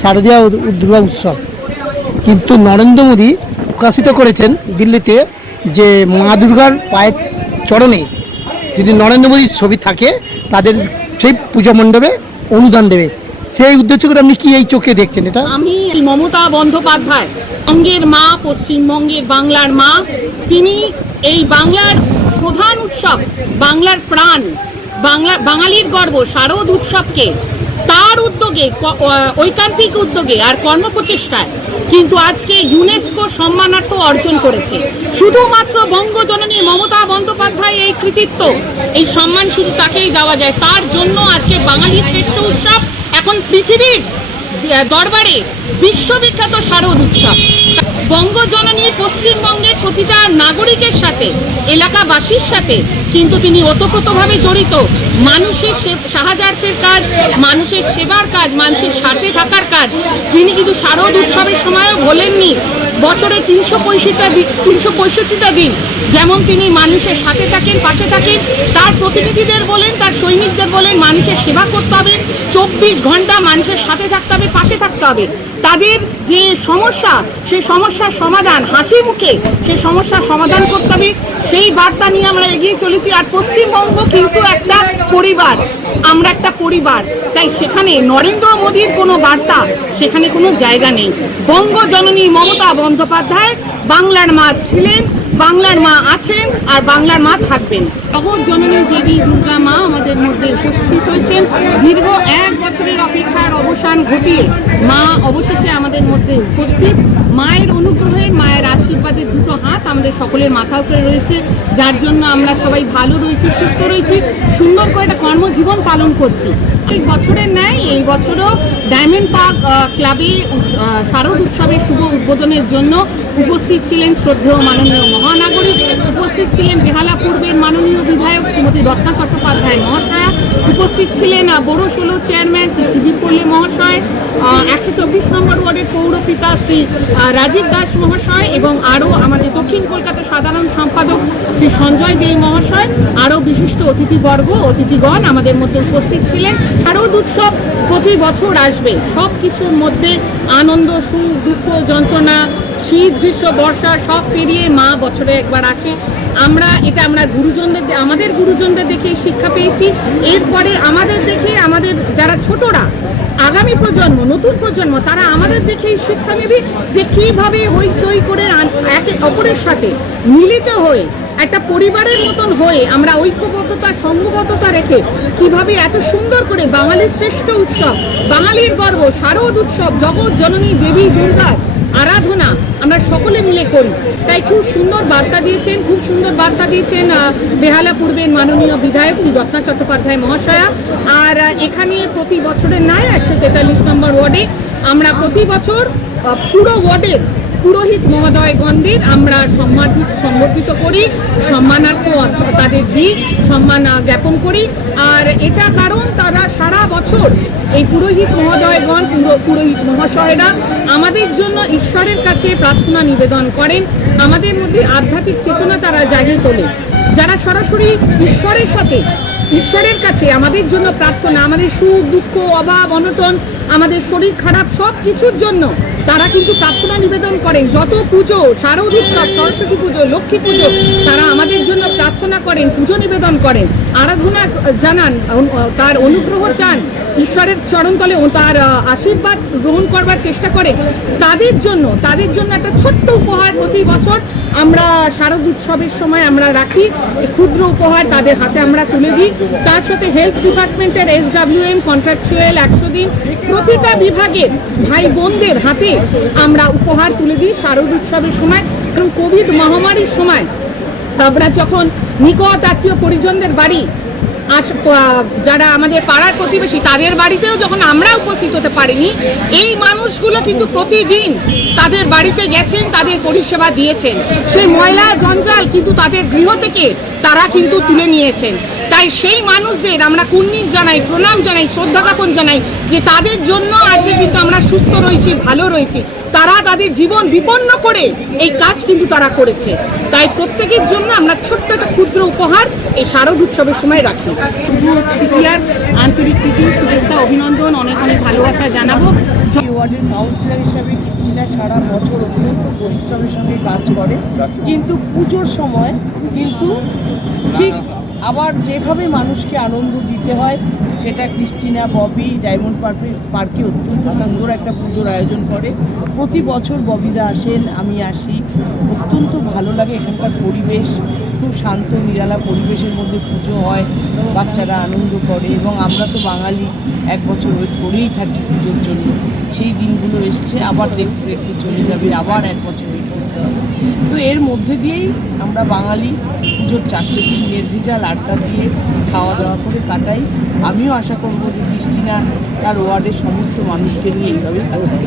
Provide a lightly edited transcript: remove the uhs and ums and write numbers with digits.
শারদীয়া দুর্গা উৎসব, কিন্তু নরেন্দ্র মোদী প্রকাশিত করেছেন দিল্লিতে যে মা দুর্গার পায়ের চরণে যদি নরেন্দ্র মোদীর ছবি থাকে তাদের সেই পূজা মণ্ডপে অনুদান দেবে। সেই উদ্দেশ্য করে আপনি কি এই চোখে দেখছেন এটা? আমি মমতা বন্দ্যোপাধ্যায়, বঙ্গের মা, পশ্চিমবঙ্গের বাংলার মা, তিনি এই বাংলার প্রধান উৎসব, বাংলার প্রাণ, বাঙালির গর্ব শারদ উৎসবকে তার উদ্যোগে, ঐকান্তিক উদ্যোগে আর কর্মপ্রচেষ্টায় কিন্তু আজকে ইউনেস্কো সম্মানার্থ অর্জন করেছে। শুধুমাত্র বঙ্গজননী মমতা বন্দ্যোপাধ্যায় এই কৃতিত্ব, এই সম্মান শুধু তাকেই দেওয়া যায়। তার জন্য আজকে বাঙালি শ্রেষ্ঠ উৎসব এখন পৃথিবীর দরবারে বিশ্ববিখ্যাত শারদ উৎসব। বঙ্গজননী পশ্চিমবঙ্গের প্রতিটা নাগরিকের সাথে, এলাকাবাসীর সাথে কিন্তু তিনি ওতপ্রোতভাবে জড়িত। মানুষের সাহায্যের কাজ, মানুষের সেবার কাজ, মানুষের সাথে থাকার কাজ তিনি কিন্তু শারদ উৎসবের সময়ও ভোলেননি। বছরে 365টা দিন যেমন তিনি মানুষের সাথে থাকেন, পাশে থাকেন, তার প্রতিনিধিদের বলেন, তার সৈনিকদের বলেন মানুষের সেবা করতে হবে, 24 ঘন্টা মানুষের সাথে থাকতে হবে, পাশে থাকতে হবে। তাদের যে সমস্যা, সেই সমস্যার সমাধান হাসি মুখে সেই সমস্যার সমাধান করতে হবে, সেই বার্তা নিয়ে আমরা এগিয়ে চলেছি। আর পশ্চিমবঙ্গ কিন্তু একটা পরিবার, আমরা একটা পরিবার, তাই সেখানে নরেন্দ্র মোদীর কোনো বার্তা সেখানে কোনো জায়গা নেই। বঙ্গজননী মমতা বন্দ্যোপাধ্যায় বাংলার মা ছিলেন, বাংলার মা আছেন, আর বাংলার মা থাকবেন। জগৎজননী দেবী দুর্গা মা আমাদের মধ্যে উপস্থিত হয়েছেন। দীর্ঘ 1 বছরের অপেক্ষার অবসান ঘটিয়ে মা অবশেষে আমাদের মধ্যে উপস্থিত। মায়ের অনুগ্রহে, মায়ের আশীর্বাদের দুটো হাত আমাদের সকলের মাথা উপরে রয়েছে, যার জন্য আমরা সবাই ভালো রয়েছি, সুস্থ রয়েছি, সুন্দর করে একটা কর্মজীবন পালন করছি। এই বছরের ন্যায় এই বছরও ডায়মন্ড পার্ক ক্লাবে শারদ উৎসবের শুভ উদ্বোধনের জন্য উপস্থিত ছিলেন শ্রদ্ধেয় মাননীয় মহানাগরিক, উপস্থিত ছিলেন বেহালা পূর্বের মাননীয় বিধায়ক শ্রীমতী রত্না চট্টোপাধ্যায় মহাশয়া, উপস্থিত ছিলেন বড়শোলো চেয়ারম্যান শ্রী সুদীপ পল্লী মহাশয়, 124 নম্বর ওয়ার্ডের পৌরপিতা শ্রী রাজীব দাস মহাশয়, এবং আরও আমাদের দক্ষিণ কলকাতা সাধারণ সম্পাদক শ্রী সঞ্জয় দে মহাশয়, আরও বিশিষ্ট অতিথিগণ আমাদের মধ্যে উপস্থিত ছিলেন। শারদ উৎসব প্রতি বছর আসবে, সব কিছুর মধ্যে আনন্দ, সুখ, দুঃখ, যন্ত্রণা, শীত, গ্রীষ্ম, বর্ষা সব পেরিয়ে মা বছরে একবার আসে। আমরা আমাদের গুরুজনদের দেখে শিক্ষা পেয়েছি। এরপরে আমাদের দেখে আমাদের যারা ছোটরা, আগামী প্রজন্ম, নতুন প্রজন্ম, তারা আমাদের দেখেই শিক্ষা নেবে যে কিভাবে হইচই করে একে অপরের সাথে মিলিত হয়ে একটা পরিবারের মতন হয়ে আমরা ঐক্যবদ্ধতা, সংঘবদ্ধতা রেখে কিভাবে এত সুন্দর করে বাঙালির শ্রেষ্ঠ উৎসব, বাঙালির গর্ব শারদ উৎসব, জগৎ জননী দেবী দুর্গার আরাধনা আমরা সকলে মিলে করি। তাই খুব সুন্দর বার্তা দিয়েছেন বেহালা পূর্বের মাননীয় বিধায়ক শ্রী রত্না চট্টোপাধ্যায় মহাশয়া। আর এখানে প্রতি বছরের ন্যায় 143 নম্বর ওয়ার্ডে আমরা প্রতি বছর পুরো ওয়ার্ডের পুরোহিত মহোদয়গণদের আমরা সংবর্ধিত করি, সম্মানার্থ তাদের দিই, সম্মান জ্ঞাপন করি। আর এটা কারণ তারা সারা বছর এই পুরোহিত মহোদয়গণ, পুরোহিত মহাশয়রা আমাদের জন্য ঈশ্বরের কাছে প্রার্থনা নিবেদন করেন, আমাদের মধ্যে আধ্যাত্মিক চেতনা তারা জাগিয়ে তোলে। যারা সরাসরি ঈশ্বরের কাছে আমাদের জন্য প্রার্থনা, আমাদের সুখ, দুঃখ, অভাব, অনটন, আমাদের শরীর খারাপ সব কিছুর জন্য তারা কিন্তু প্রার্থনা নিবেদন করেন। যত পুজো, শারদ উৎসব, সরস্বতী পুজো, লক্ষ্মী পুজো, তারা আমাদের জন্য প্রার্থনা করেন, পুজো নিবেদন করেন, আরাধনা জানান, তার অনুগ্রহ চান, ঈশ্বরের চরণতলে তার আশীর্বাদ গ্রহণ করবার চেষ্টা করেন। তাদের জন্য একটা ছোট্ট উপহার প্রতি বছর আমরা শারদ উৎসবের সময় আমরা রাখি। ক্ষুদ্র উপহার তাদের হাতে আমরা তুলে দিই। তার সাথে হেলথ ডিপার্টমেন্টের SWM কন্ট্রাকচুয়াল 100 দিন প্রতিটা বিভাগের ভাই বোনদের হাতে আমরা উপহার তুলে দিই শারদ উৎসবের সময়। কারণ কোভিড মহামারীর সময় আমরা যখন নিকট আত্মীয় পরিজনদের বাড়ি, যারা আমাদের পাড়ার প্রতিবেশী, তাদের বাড়িতেও যখন আমরা উপস্থিত হতে পারিনি, এই মানুষগুলো কিন্তু প্রতিদিন তাদের বাড়িতে গেছেন, তাদের পরিষেবা দিয়েছেন। সেই ময়লা জঞ্জাল কিন্তু তাদের গৃহ থেকে তারা কিন্তু তুলে নিয়েছেন। তাই সেই মানুষদের আমরা কুর্নিশ জানাই, প্রণাম জানাই, শ্রদ্ধা জ্ঞাপন জানাই যে তাদের জন্য আজকে কিন্তু আমরা সুস্থ রয়েছি, ভালো রয়েছি। তারা তাদের জীবন বিপন্ন করে এই কাজ কিন্তু তারা করেছে। তাই প্রত্যেকের জন্য আমরা ছোট্ট একটা ক্ষুদ্র উপহার এই শারদ উৎসবের সময় রাখি। আন্তরিক প্রীতি, শুভেচ্ছা, অভিনন্দন, অনেক অনেক ভালোবাসা জানাবো। এই ওয়ার্ডের কাউন্সিলর হিসাবে ক্রিস্টিনা সারা বছর অত্যন্ত পরিশ্রমের সঙ্গে কাজ করে, কিন্তু পুজোর সময় কিন্তু ঠিক আবার যেভাবে মানুষকে আনন্দ দিতে হয় সেটা ক্রিস্টিনা, ববি ডায়মন্ড পার্কে অত্যন্ত সুন্দর একটা পুজোর আয়োজন করে। প্রতি বছর ববিদা আসেন, আমি আসি, অত্যন্ত ভালো লাগে। এখানকার পরিবেশ খুব শান্ত নিরালা পরিবেশের মধ্যে পুজো হয়, বাচ্চারা আনন্দ করে এবং আমরা তো বাঙালি এক বছর ওয়েট করেই থাকি পুজোর জন্য। সেই দিনগুলো এসছে, আবার দেখতে দেখতে চলে যাবে, আবার এক বছর ওয়েট করতে হবে। তো এর মধ্যে দিয়েই আমরা বাঙালি পুজোর 4টে দিন নির্ভেজাল আড্ডা দিয়ে খাওয়া দাওয়া করে কাটাই। আমিও আশা করবো যে ক্রিস্টিনা তার ওয়ার্ডের সমস্ত মানুষকে নিয়ে এইভাবেই কাটাই।